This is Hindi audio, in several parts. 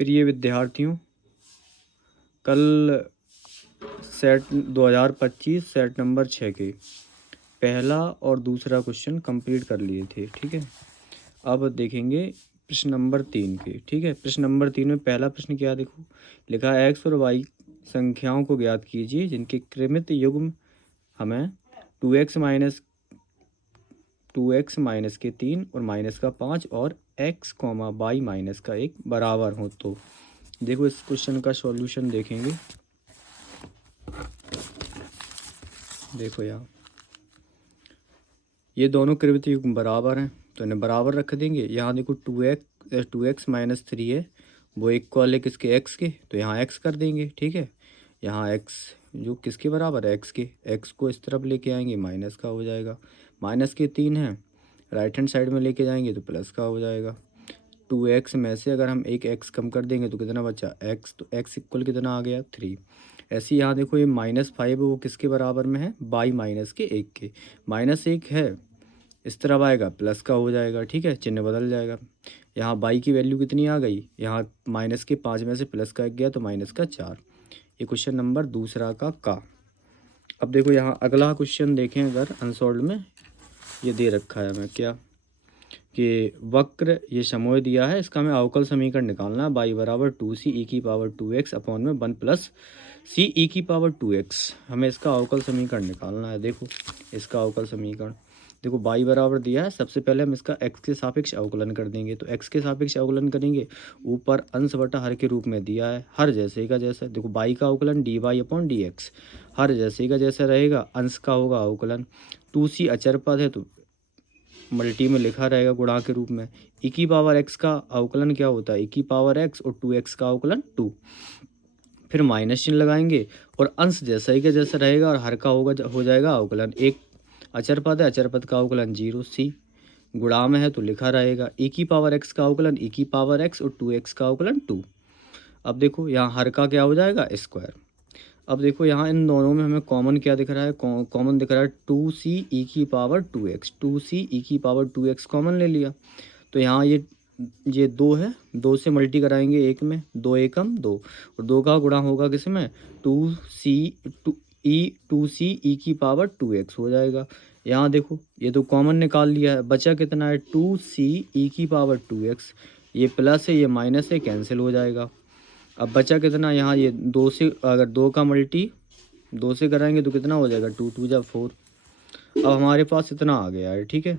प्रिय विद्यार्थियों, कल सेट 2025 सेट नंबर 6 के पहला और दूसरा क्वेश्चन कंप्लीट कर लिए थे। ठीक है, अब देखेंगे प्रश्न नंबर 3 के। ठीक है, प्रश्न नंबर 3 में पहला प्रश्न क्या देखो, लिखा है एक्स और वाई संख्याओं को ज्ञात कीजिए जिनके क्रमित युग्म हमें 2x माइनस के 3 और माइनस का 5 और x वाई माइनस का 1 बराबर हो। तो देखो इस क्वेश्चन का सॉल्यूशन देखेंगे। देखो यार, ये दोनों क्रमित युग्म बराबर हैं तो इन्हें बराबर रख देंगे। यहाँ देखो 2x माइनस 3 है, वो इक्वल है किसके, x के, तो यहाँ x कर देंगे। ठीक है, यहाँ x जो किसके बराबर है, x के, x को इस तरफ लेके आएंगे माइनस का हो जाएगा। माइनस के 3 है, राइट हैंड साइड में लेके जाएंगे तो प्लस का हो जाएगा। 2x में से अगर हम एक x कम कर देंगे तो कितना बचा, x, तो x इक्वल कितना आ गया, 3। ऐसे यहाँ देखो ये -5 वो किसके बराबर में है, बाई माइनस के 1 के। -1 है, इस तरफ आएगा प्लस का हो जाएगा। ठीक है, चिन्ह बदल जाएगा। यहाँ बाई की वैल्यू कितनी आ गई, यहाँ माइनस के 5 में से प्लस का 1 गया तो माइनस का 4। ये क्वेश्चन नंबर दूसरा का। अब देखो यहाँ अगला क्वेश्चन देखें, अगर अनसॉल्व में ये दे रखा है हमें क्या, कि वक्र ये समोय दिया है, इसका हमें अवकल समीकरण निकालना है। बाई बराबर 2c e की पावर 2x अपॉन में 1 प्लस c e की पावर 2x, हमें इसका अवकल समीकरण निकालना है। देखो इसका अवकल समीकरण देखो, बाई बराबर दिया है, सबसे पहले हम इसका x के सापेक्ष अवकलन कर देंगे। तो x के सापेक्ष अवकलन करेंगे, ऊपर अंश बटा हर के रूप में दिया है, हर जैसे का जैसा। देखो बाई का अवकलन dy अपॉन dx, हर जैसे का जैसा रहेगा, अंश का होगा अवकलन। 2c अचर पद है तो मल्टी में लिखा रहेगा गुणा के रूप में। e की पावर x का अवकलन क्या होता है, e की पावर x और 2x का अवकलन 2, फिर माइनस चिन्ह लगाएंगे और अंश जैसा ही का जैसा रहेगा और हर का हो जाएगा अवकलन। एक अचर पद है, अचर पद का अवकलन 0, c गुणा में है तो लिखा रहेगा e की पावर x का अवकलन e की पावर x और 2x का अवकलन 2। अब देखो यहाँ हर का क्या हो जाएगा, स्क्वायर। अब देखो यहाँ इन दोनों में हमें कॉमन क्या दिख रहा है, कॉमन दिख रहा है 2c e की पावर 2x, 2c e की पावर 2x कॉमन ले लिया। तो यहाँ ये 2 है, 2 से मल्टी कराएंगे 1 में, 2 एकम 2, और 2 का गुणा होगा किस में, 2c e की पावर 2x हो जाएगा। यहाँ देखो ये तो कॉमन निकाल लिया है, बचा कितना है 2c e की पावर 2x, ये प्लस है ये माइनस है, कैंसिल हो जाएगा। अब बचा कितना, यहाँ ये 2 से अगर 2 का मल्टी 2 से कराएंगे तो कितना हो जाएगा, 2 2 जा 4। अब हमारे पास इतना आ गया है। ठीक है,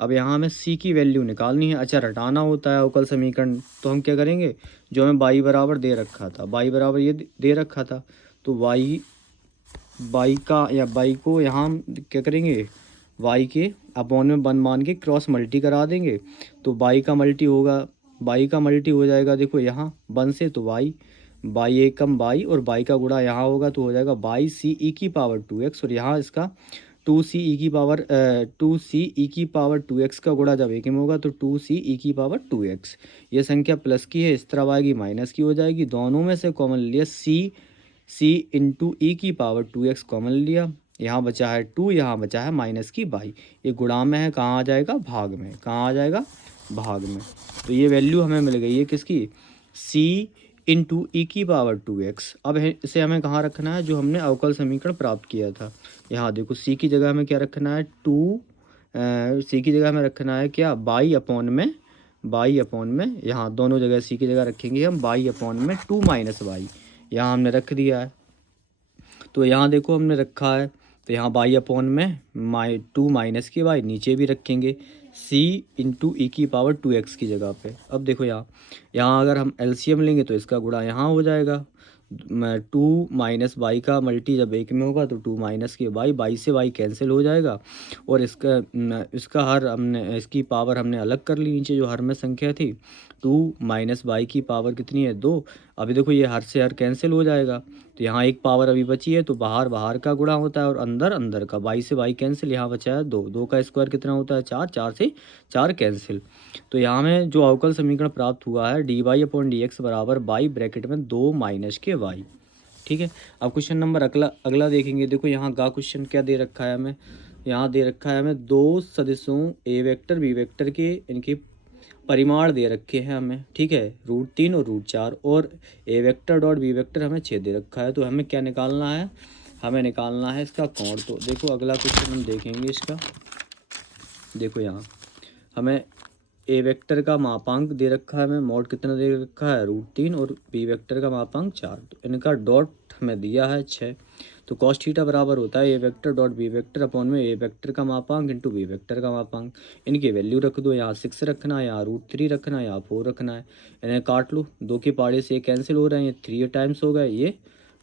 अब यहाँ हमें c की वैल्यू निकालनी है, अच्छा हटाना होता है अवकल समीकरण। तो हम क्या करेंगे, जो हमें बाई बराबर दे रखा था, बाई बराबर ये दे रखा था, तो बाई का या बाई को यहाँ हम क्या करेंगे, y के अपॉन में 1 मान के क्रॉस मल्टी करा देंगे। तो बाई का मल्टी होगा, बाई का मल्टी हो जाएगा देखो यहाँ 1 से, तो बाई एकम बाई और बाई का गुणा यहाँ होगा तो हो जाएगा बाई सी ई की पावर 2x, और यहाँ इसका 2c e की पावर 2x का गुणा जब एक में होगा तो 2c e की पावर 2x। ये संख्या प्लस की है, इस तरफ आएगी माइनस की हो जाएगी। दोनों में से कॉमन लिया, c इंटू ई की पावर 2x कॉमन लिया, यहाँ बचा है 2, यहाँ बचा है माइनस की बाई। ये गुणा में है, कहाँ आ जाएगा, भाग में, कहाँ आ जाएगा, भाग में। तो ये वैल्यू हमें मिल गई है किसकी, c इंटू ई की पावर 2x। अब इसे हमें कहाँ रखना है, जो हमने अवकल समीकरण प्राप्त किया था। यहाँ देखो c की जगह हमें क्या रखना है, c की जगह हमें रखना है क्या, बाई अपॉन में, यहाँ दोनों जगह c की जगह रखेंगे हम बाई अपॉन में 2 माइनस बाई, यहाँ हमने रख दिया है। तो यहाँ देखो हमने रखा है, तो यहाँ बाई अपॉन में 2 माइनस की बाई, नीचे भी रखेंगे c इंटू ई की पावर 2x की जगह पे। अब देखो यहाँ अगर हम एलसीएम लेंगे तो इसका गुणा यहाँ हो जाएगा, 2 माइनस बाई का मल्टी जब एक में होगा तो 2 माइनस की बाई से बाई कैंसिल हो जाएगा, और इसका हर हमने, इसकी पावर हमने अलग कर ली नीचे, जो हर में संख्या थी 2 माइनस बाई की पावर कितनी है, 2। अभी देखो ये हर से हर कैंसिल हो जाएगा, तो यहाँ एक पावर अभी बची है, तो बाहर का गुणा होता है और अंदर का, बाई से बाई कैंसिल, यहाँ बचा है 2, 2 का स्क्वायर कितना होता है 4, 4 से 4 कैंसिल। तो यहाँ में जो अवकल समीकरण प्राप्त हुआ है dy अपॉन डी एक्स बराबर बाई ब्रैकेट में 2 माइनस के y। ठीक है, अब क्वेश्चन नंबर अगला देखेंगे। देखो यहाँ का क्वेश्चन क्या दे रखा है हमें, यहाँ दे रखा है हमें 2 सदिशों a वेक्टर b वेक्टर के इनके परिमाण दे रखे हैं हमें, ठीक है, √3 और √4, और ए वेक्टर डॉट बी वेक्टर हमें 6 दे रखा है। तो हमें क्या निकालना है, हमें निकालना है इसका कोण। तो देखो अगला क्वेश्चन हम देखेंगे इसका। देखो यहाँ हमें ए वेक्टर का मापांक दे रखा है, हमें मोड कितना दे रखा है, √3, और बी वेक्टर का मापांक 4। तो इनका डॉट हमें दिया है 6। तो कॉस थीटा बराबर होता है A vector dot B vector upon में ए वेक्टर का मापांक इंटू बी वेक्टर का मापांक। इनकी वैल्यू रख दो, यहाँ 6 रखना है, यहाँ √3 रखना है, यहाँ 4 रखना है। इन्हें काट लो, 2 के पाड़े से कैंसिल हो रहे हैं, ये 3 टाइम्स हो गए, ये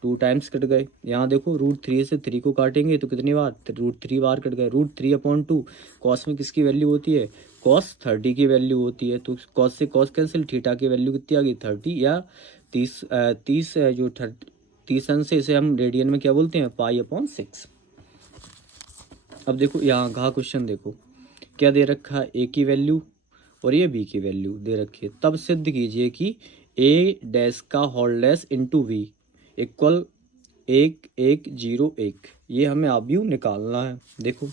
2 टाइम्स कट गए। यहाँ देखो √3 से 3 को काटेंगे तो कितनी बार, √3 बार कट गए। √3/2 कॉस में किसकी वैल्यू होती है, कॉस 30 की वैल्यू होती है। तो कॉस से कॉस कैंसिल, थीटा की वैल्यू कितनी आ गई 30, या 30 जो 30 अंश से इसे हम रेडियन में क्या बोलते हैं, π/6। अब देखो यहाँ कहा क्वेश्चन देखो क्या दे रखा है, ए की वैल्यू और ये बी की वैल्यू दे रखी है। तब सिद्ध कीजिए कि ए डैश का whole dash into V equal 1 1 0 1। ये हमें आव्यूह निकालना है। देखो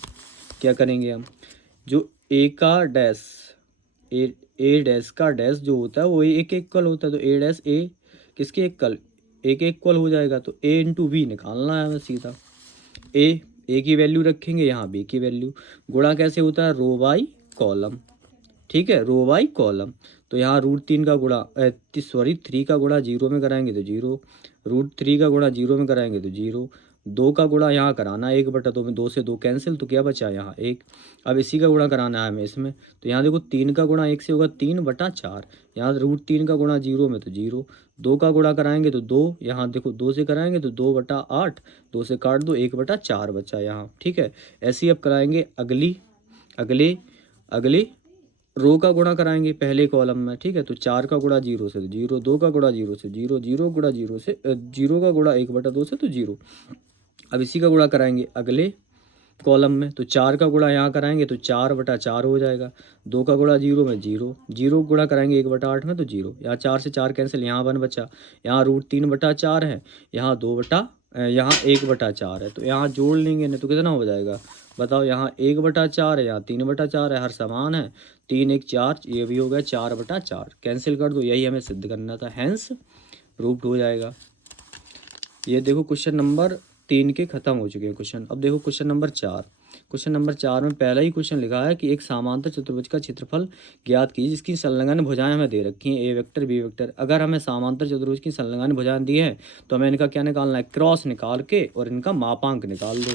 क्या करेंगे हम, जो ए का डैश, ए डैश का डैश जो होता है वो एक इक्वल होता है। तो ए डैश ए किसके इक्वल, एक इक्वल हो जाएगा। तो ए इंटू बी निकालना है हमें सीधा। ए की वैल्यू रखेंगे, यहाँ बी की वैल्यू। गुणा कैसे होता है, रो बाई कॉलम, ठीक है, रो बाई कॉलम। तो यहाँ √3 का गुणा 3 का गुणा 0 में कराएंगे तो 0, √3 का गुणा 0 में कराएंगे तो 0, 2 का गुणा यहाँ कराना 1/2 में, 2 से 2 कैंसिल, तो क्या बचा यहाँ 1। अब इसी का गुणा कराना है हमें इसमें। तो यहाँ देखो 3 का गुणा 1 से होगा 3/4, यहाँ √3 का गुणा 0 में तो 0, 2 का गुणा कराएंगे तो 2, यहाँ देखो 2 से कराएंगे तो 2/8, 2 से काट दो 1/4 बचा यहाँ, ठीक है। ऐसे ही अब कराएंगे अगले रो का गुणा कराएंगे पहले कॉलम में, ठीक है। तो 4 का गुणा 0 से तो 0, 2 का गुणा 0 से 0, 0 गुणा 0 से 0 का गुणा 1/2 से तो 0। अब इसी का गुणा कराएंगे अगले कॉलम में। तो 4 का गुणा यहाँ कराएंगे तो 4/4 हो जाएगा, 2 का गुणा 0 में 0, 0 गुणा कराएंगे 1/8 में तो 0, यहाँ 4 से 4 कैंसिल, यहाँ 1 बचा, यहाँ √3/4 है, यहाँ 1/4 है। तो यहाँ जोड़ लेंगे नहीं तो कितना हो जाएगा बताओ, यहाँ 1/4 है, यहाँ 3/4 है, हर समान है, 3 1 4, ये भी हो गया 4/4, कैंसिल कर दो। यही हमें सिद्ध करना था, हैंस प्रूव्ड हो जाएगा। ये देखो क्वेश्चन नंबर 3 के खत्म हो चुके हैं क्वेश्चन। अब देखो क्वेश्चन नंबर 4। क्वेश्चन नंबर 4 में पहला ही क्वेश्चन लिखा है कि एक समांतर चतुर्भुज का क्षेत्रफल ज्ञात कीजिए जिसकी संलग्न भुजाएं हमें दे रखी हैं, ए वेक्टर बी वेक्टर। अगर हमें समांतर चतुर्भुज की संलग्न भुजाएं दी हैं तो हमें इनका क्या निकालना है, क्रॉस निकाल के और इनका मापांक निकाल दो।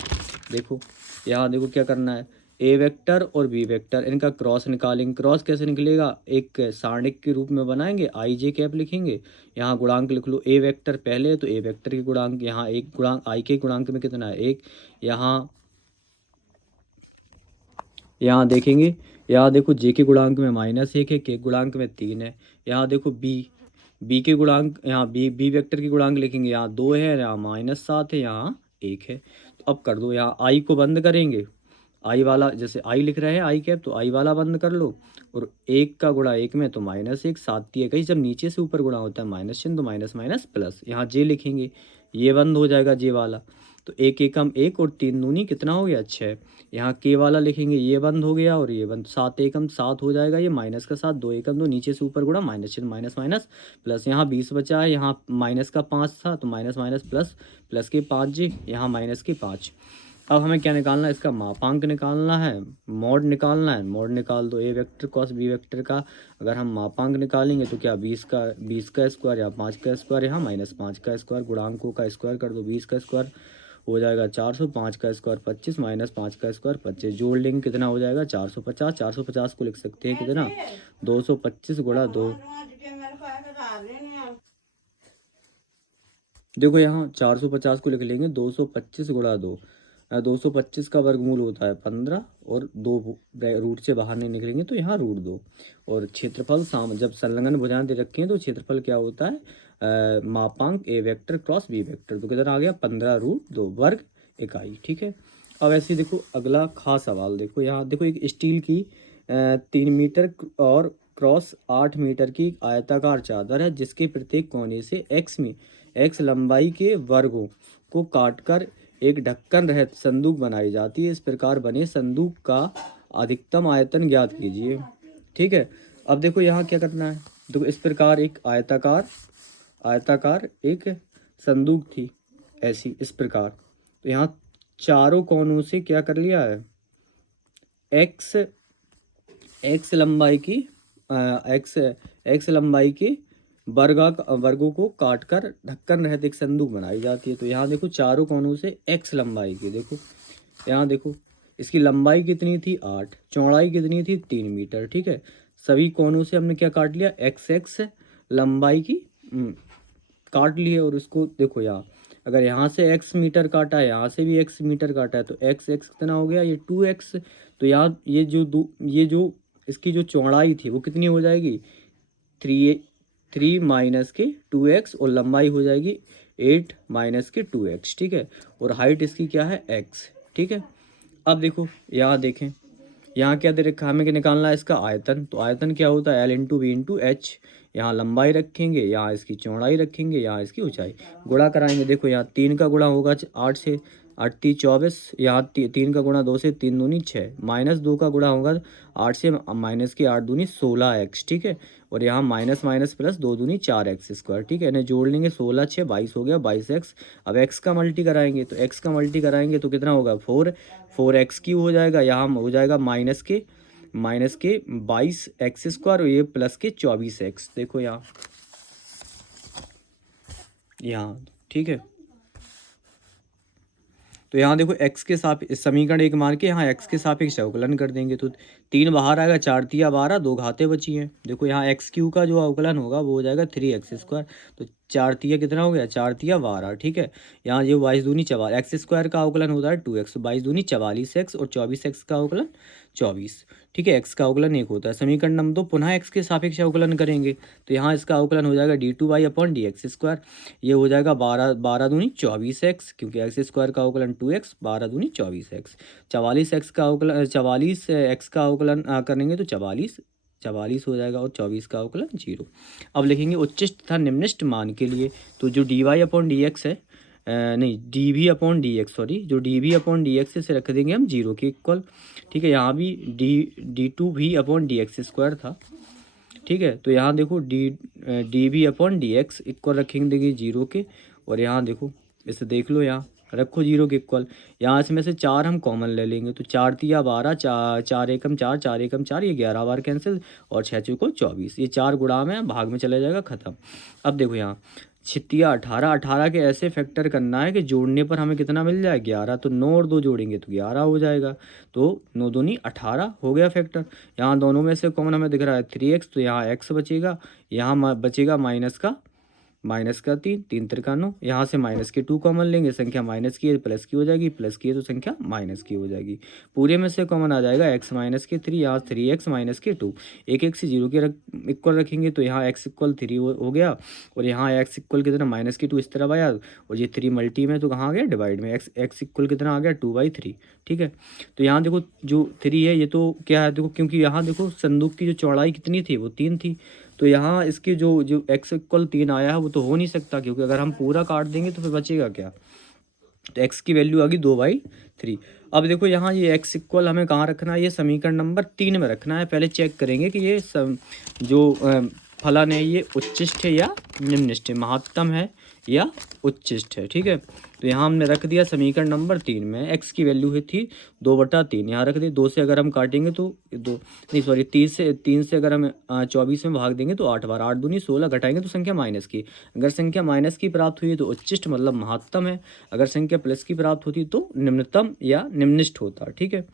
देखो यहाँ देखो क्या करना है, ए वेक्टर और बी वेक्टर इनका क्रॉस निकालेंगे। क्रॉस कैसे निकलेगा, एक सारणिक के रूप में बनाएंगे, आई जे कैप लिखेंगे, यहाँ गुणांक लिख लो। ए वेक्टर पहले तो ए वेक्टर के गुणांक, यहाँ एक गुणांक आई के गुणांक में कितना है 1, यहाँ देखेंगे, यहाँ देखो जे के गुणांक में -1 है, के गुणांक में 3 है। यहाँ देखो बी के गुणांक, यहाँ बी वेक्टर के गुणांक लिखेंगे, यहाँ 2 है, यहाँ -7 है, यहाँ 1 है। तो अब कर दो, यहाँ आई को बंद करेंगे, आई वाला जैसे आई लिख रहे हैं आई कैप, तो आई वाला बंद कर लो, और 1 का गुणा 1 में तो -1, 7 है कहीं, जब नीचे से ऊपर गुणा होता है माइनस चिन्ह तो माइनस माइनस प्लस, यहाँ जे लिखेंगे, ये बंद हो जाएगा जे वाला। तो 1 एकम 1 और 3 दूनी कितना हो गया 6, यहाँ के वाला लिखेंगे, ये बंद हो गया और ये बंद, 7 एकम 7 हो जाएगा, ये माइनस का 7, 2 एकम 2, नीचे से ऊपर गुणा माइनस चिन्ह माइनस माइनस प्लस, यहाँ 20 बचा है, यहाँ माइनस का 5 था तो माइनस माइनस प्लस, प्लस के 5 जी, यहाँ माइनस के 5। अब हमें क्या निकालना है, इसका मापांक निकालना है, मोड निकालना है। मोड निकाल दो, ए वेक्टर कॉस बी वेक्टर का। अगर हम मापांक निकालेंगे तो क्या 20 का स्क्वायर या 5 का स्क्वायर, यहाँ -5 का स्क्वायर, गुणांकों का स्क्वायर कर दो, 20 का स्क्वायर हो जाएगा 400, 5 का स्क्वायर 25, -5 का स्क्वायर 25, जोड़ लेंगे कितना हो जाएगा 450। 450 को लिख सकते हैं कितना, 225 गुणा 2। देखो यहाँ 450 को लिख लेंगे 225 गुणा 2, 225 का वर्गमूल होता है 15, और 2 रूट से बाहर नहीं निकलेंगे तो यहाँ √2। और क्षेत्रफल जब संलग्न भुजाएं दे रखे हैं तो क्षेत्रफल क्या होता है, मापांक ए वेक्टर क्रॉस बी वेक्टर, तो कितना आ गया 15√2 वर्ग इकाई, ठीक है। अब ऐसे देखो अगला खास सवाल, देखो यहाँ देखो एक स्टील की 3 मीटर और क्रॉस 8 मीटर की आयताकार चादर है जिसके प्रत्येक कोने से x लंबाई के वर्गों को काटकर एक ढक्कन रहित संदूक बनाई जाती है। इस प्रकार बने संदूक का अधिकतम आयतन ज्ञात कीजिए, ठीक है। अब देखो यहाँ क्या करना है, देखो इस प्रकार एक आयताकार एक संदूक थी ऐसी इस प्रकार। तो यहाँ चारों कोनों से क्या कर लिया है, एक्स एक्स लंबाई की एक्स एक्स लंबाई के वर्गों को काट कर ढक्कन रहित एक संदूक बनाई जाती है। तो यहाँ देखो चारों कोनों से एक्स लंबाई की, देखो यहाँ देखो इसकी लंबाई कितनी थी 8, चौड़ाई कितनी थी 3 मीटर, ठीक है। सभी कोनों से हमने क्या काट लिया, एक्स एक्स लंबाई की काट लिए। और उसको देखो यहाँ अगर यहाँ से एक्स मीटर काटा है, यहाँ से भी एक्स मीटर काटा है, तो एक्स एक्स कितना हो गया, ये 2x। तो यहाँ ये जो इसकी जो चौड़ाई थी वो कितनी हो जाएगी, 3 माइनस के 2x, और लंबाई हो जाएगी 8 माइनस के 2x, ठीक है। और हाइट इसकी क्या है, x, ठीक है। अब देखो यहाँ देखें, यहाँ क्या दे रखा है, हमें क्या निकालना है, इसका आयतन। तो आयतन क्या होता है, L into V into H. यहाँ लंबाई रखेंगे, यहाँ इसकी चौड़ाई रखेंगे, यहाँ इसकी ऊंचाई, गुणा कराएंगे। देखो यहाँ 3 का गुणा होगा 8 से, 8 3 24, यहाँ 3 का गुणा 2 से, 3 दूनी 6, माइनस 2 का गुणा होगा 8 से, माइनस की 8 दूनी 16x, ठीक है। और यहाँ माइनस माइनस प्लस 2 दूनी 4x स्क्वायर, ठीक है। इन्हें जोड़ लेंगे, 16 6 22 हो गया 22x। अब x का मल्टी कराएंगे, तो x का मल्टी कराएंगे तो कितना होगा, 4x क्यूब हो जाएगा। यहाँ हो जाएगा माइनस के 22x स्क्वायर, और ये प्लस के 24x, देखो यहाँ ठीक है। तो यहाँ देखो x के सापेक्ष समीकरण 1 मान के यहाँ x के सापेक्ष अवकलन कर देंगे, तो 3 बाहर आएगा, 4 तिया 12, 2 घाते बची हैं। देखो यहाँ एक्स क्यू का जो अवकलन होगा वो हो जाएगा 3x स्क्वायर। तो 4 तिया कितना हो गया, 4 तिया 12, ठीक है। यहाँ जो 22 दूनी 44, एक्स स्क्वायर का अवकलन होता है 2x, तो 22 दूनी 44x, और 24x का अवकलन 24, ठीक है। x का अवकलन 1 होता है। समीकरण नंबर 2 पुनः x के सापेक्ष अवकलन करेंगे, तो यहाँ इसका अवकलन हो जाएगा d2y अपॉन dx स्क्वायर। ये हो जाएगा 12 दूनी 24x, क्योंकि एक्स स्क्वायर का अवकलन 2x, 12 दूनी 24x। 44x का अवकलन 44x का अवकलन करेंगे तो 44 हो जाएगा, और 24 का अवकलन 0। अब लिखेंगे उच्चिष्ट तथा निम्निष्ट मान के लिए, तो जो dy अपॉन डी एक्स है, नहीं dv upon D x, sorry, जो dv अपॉन डी एक्स से रख देंगे हम 0 के इक्वल, ठीक है। यहाँ भी d2v upon D x square था, ठीक है। तो यहाँ देखो D V upon D X equal रखेंगे 0 के, और यहाँ देखो इसे देख लो, यहाँ रखो 0 के इक्वल। यहाँ इसमें से 4 हम कॉमन ले लेंगे, तो 4 तिया 12, 4 एकम 4, 4 एकम 4, ये 11 बार कैंसिल, और 6 चौको 24, ये 4 गुणा में भाग में चला जाएगा, खत्म। अब देखो यहाँ 6 18, 18 के ऐसे फैक्टर करना है कि जोड़ने पर हमें कितना मिल जाए, 11। तो 9 और 2 जोड़ेंगे तो 11 हो जाएगा, तो 9 दूनी 18 हो गया फैक्टर। यहाँ दोनों में से कॉमन हमें दिख रहा है 3x, तो यहाँ x बचेगा, यहाँ बचेगा माइनस का 3 तिरका 9, यहाँ से माइनस के 2 कॉमन लेंगे, संख्या माइनस की है प्लस की हो जाएगी, प्लस की है तो संख्या माइनस की हो जाएगी। पूरे में से कॉमन आ जाएगा x माइनस के 3, यहाँ 3x माइनस के 2, एक से 0 के इक्वल रखेंगे, तो यहाँ x इक्वल 3 हो गया, और यहाँ x इक्वल कितना माइनस की 2 इस तरफ आया, और ये 3 मल्टी में तो कहाँ आ गया, डिवाइड में, x इक्वल कितना आ गया 2/3, ठीक है। तो यहाँ देखो जो 3 है ये तो क्या है, देखो क्योंकि यहाँ देखो संदूक की जो चौड़ाई कितनी थी, वो 3 थी, तो यहाँ इसकी जो x इक्वल 3 आया है वो तो हो नहीं सकता, क्योंकि अगर हम पूरा काट देंगे तो फिर बचेगा क्या, तो x की वैल्यू आ गई 2/3। अब देखो यहाँ ये x इक्वल हमें कहाँ रखना है, ये समीकरण नंबर 3 में रखना है। पहले चेक करेंगे कि ये जो फलन है ये उच्चिष्ट है या निम्निष्ट है, महत्तम है या उच्चिष्ट है, ठीक है। तो यहाँ हमने रख दिया समीकरण नंबर 3 में, x की वैल्यू है थी 2/3, यहाँ रख दी। 2 से अगर हम काटेंगे तो 2 नहीं सॉरी 3 से अगर हम 24 में भाग देंगे तो 8 बार, 8 दूनी 16, घटाएंगे तो संख्या माइनस की। अगर संख्या माइनस की प्राप्त हुई है तो उच्चिष्ट मतलब महत्तम है, अगर संख्या प्लस की प्राप्त होती तो निम्नतम या निम्निष्ट होता, ठीक है।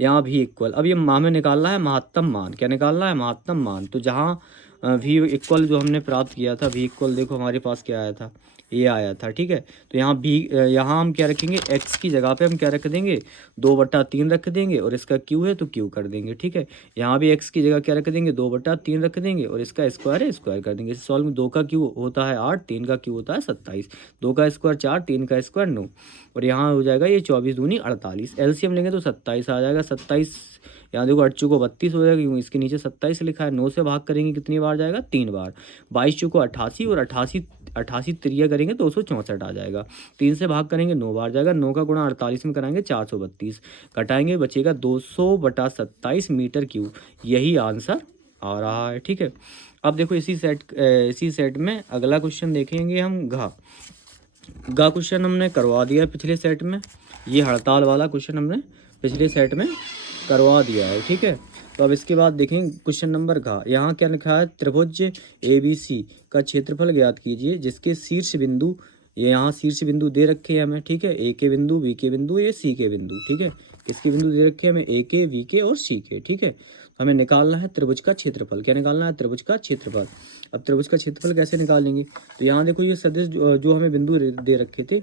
यहाँ भी इक्वल, अब ये हमें निकालना है महत्तम मान, क्या निकालना है, महत्तम मान। तो जहाँ भी इक्वल जो हमने प्राप्त किया था, भी इक्वल देखो हमारे पास क्या आया था, ये आया था, ठीक है। तो यहाँ भी यहाँ हम क्या रखेंगे, x की जगह पे हम क्या रख देंगे, 2/3 रख देंगे, और इसका q है तो q कर देंगे, ठीक है। यहाँ भी x की जगह क्या रख देंगे, 2/3 रख देंगे, और इसका स्क्वायर है स्क्वायर कर देंगे। इस सॉल्व में 2 का q होता है 8, 3 का q होता है 27, 2 का स्क्वायर 4, 3 का स्क्वायर 9, और यहाँ हो जाएगा ये 24 दूनी 48, एलसीएम लेंगे तो 27 आ जाएगा। 27 यहाँ देखो 8 चौको 32 हो जाएगा, क्योंकि इसके नीचे 27 लिखा है। 9 से भाग करेंगे कितनी बार जाएगा, 3 बार। 22 चौको 88, और 88 त्रिया करेंगे तो 264 आ जाएगा। 3 से भाग करेंगे 9 बार जाएगा, 9 का गुणा 48 में कराएंगे 432, घटाएंगे बचेगा 200/27 मीटर क्यूब, यही आंसर आ रहा है। ठीक है, अब देखो इसी सेट में अगला क्वेश्चन देखेंगे हम घा क्वेश्चन हमने करवा दिया पिछले सेट में। ये हड़ताल वाला क्वेश्चन हमने पिछले सेट में करवा दिया है। ठीक है, तो अब इसके बाद देखेंगे क्वेश्चन नंबर घा। यहाँ क्या लिखा है, त्रिभुज ABC का क्षेत्रफल ज्ञात कीजिए जिसके शीर्ष बिंदु, ये यहाँ शीर्ष बिंदु दे रखे हैं हमें। ठीक है, ए के बिंदु, बी के बिंदु, ये सी के बिंदु। ठीक है, किसके बिंदु दे रखे हैं हमें, ए के, बी के और सी के। ठीक है, हमें निकालना है त्रिभुज का क्षेत्रफल। क्या निकालना है, त्रिभुज का क्षेत्रफल। अब त्रिभुज का क्षेत्रफल कैसे निकालेंगे, तो यहाँ देखो ये सदिश जो हमें बिंदु दे रखे थे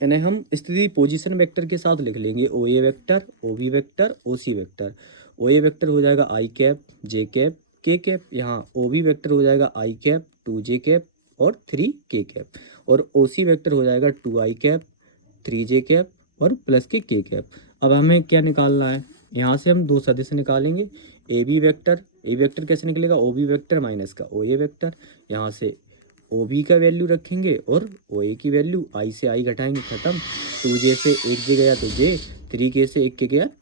इन्हें हम स्थिति पोजीशन वेक्टर के साथ लिख लेंगे। ओ ए वेक्टर, ओ बी वेक्टर, ओ सी वेक्टर। ओ ए वेक्टर हो जाएगा आई कैप, जे कैप, के कैप। यहाँ ओ बी वेक्टर हो जाएगा आई कैप, 2 जे कैप और 3 के कैप। और ओ सी वेक्टर हो जाएगा 2 आई कैप, 3 जे कैप और प्लस के कैप। अब हमें क्या निकालना है, यहाँ से हम दो सदिश निकालेंगे। ए बी वेक्टर कैसे निकलेगा, ओ बी वेक्टर माइनस का ओ ए वेक्टर। यहाँ से ओ बी का वैल्यू रखेंगे और ओ ए की वैल्यू, आई से आई घटाएंगे, खत्म। 2 जे से 1 जे गया तो जे, 3 के से 1 के गया